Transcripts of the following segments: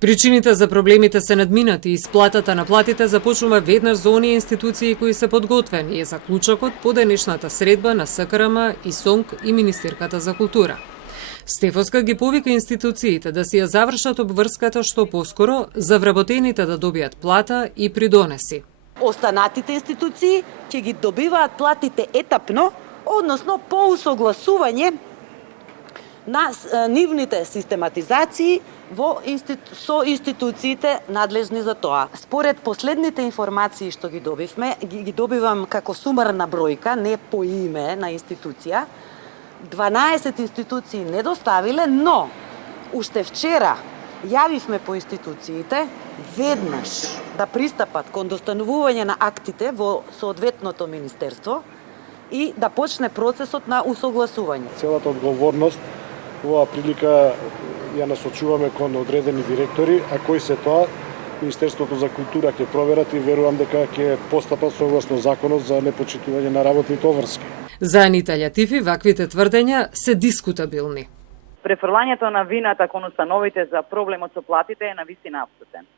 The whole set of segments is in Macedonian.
Причините за проблемите се надминати и исплатата на платите започнува веднаш за оние институции кои се подготвени, е заклучокот по денешната средба на СКРМ и СОНК и Министерката за култура. Стефоска ги повика институциите да си ја завршат обврската што поскоро за вработените да добијат плата и придонеси. Останатите институции ќе ги добиваат платите етапно, односно по усогласување на нивните систематизации со институциите надлежни за тоа. Според последните информации што ги добивме, ги добивам како сумарна бројка, не по име на институција, 12 институции не доставиле, но уште вчера јавивме по институциите веднаш да пристапат кон достанување на актите во соодветното министерство и да почне процесот на усогласување. Целата одговорност оваа прилика ја насочуваме кон одредени директори, а кои се тоа Министерството за култура ќе проверат и верувам дека ќе постапат согласно законот за непочитување на работните обврски. За Анита Љатифи ваквите тврдења се дискутабилни. Префрлањето на вината кон установите за проблемот со платите е навистина апсурден.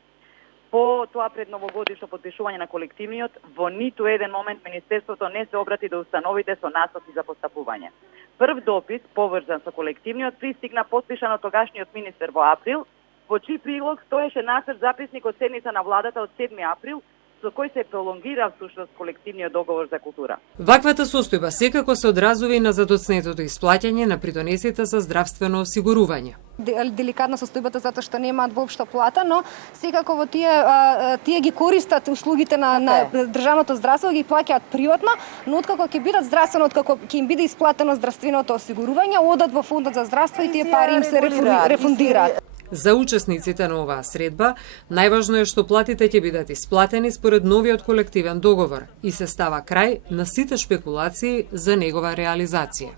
По тоа пред новогодишно подпишување на колективниот, во ниту еден момент Министерството не се обрати до установите со насоки за постапување. Прв допис, поврзан со колективниот, пристигна подпишан од тогашниот министер во април, во чиј прилог стоеше нацрт записник од седница на владата од 7 април, со кој се пролонгира всушност колективниот договор за култура. Ваквата состојба секако се одразува и на задоцнетото исплаќање на придонесите за здравствено осигурување. Деликатна состојбата затоа што немаат воопшто плата, но секако во тие ги користат услугите на државното здравство, ги плаќаат приватно, но откако ќе бидат здравствено, откако ќе им биде исплатено здравственото осигурување, одат во фондот за здравство и тие пари им се рефундираат. За учесниците на оваа средба, најважно е што платите ќе бидат исплатени според новиот колективен договор и се става крај на сите шпекулации за негова реализација.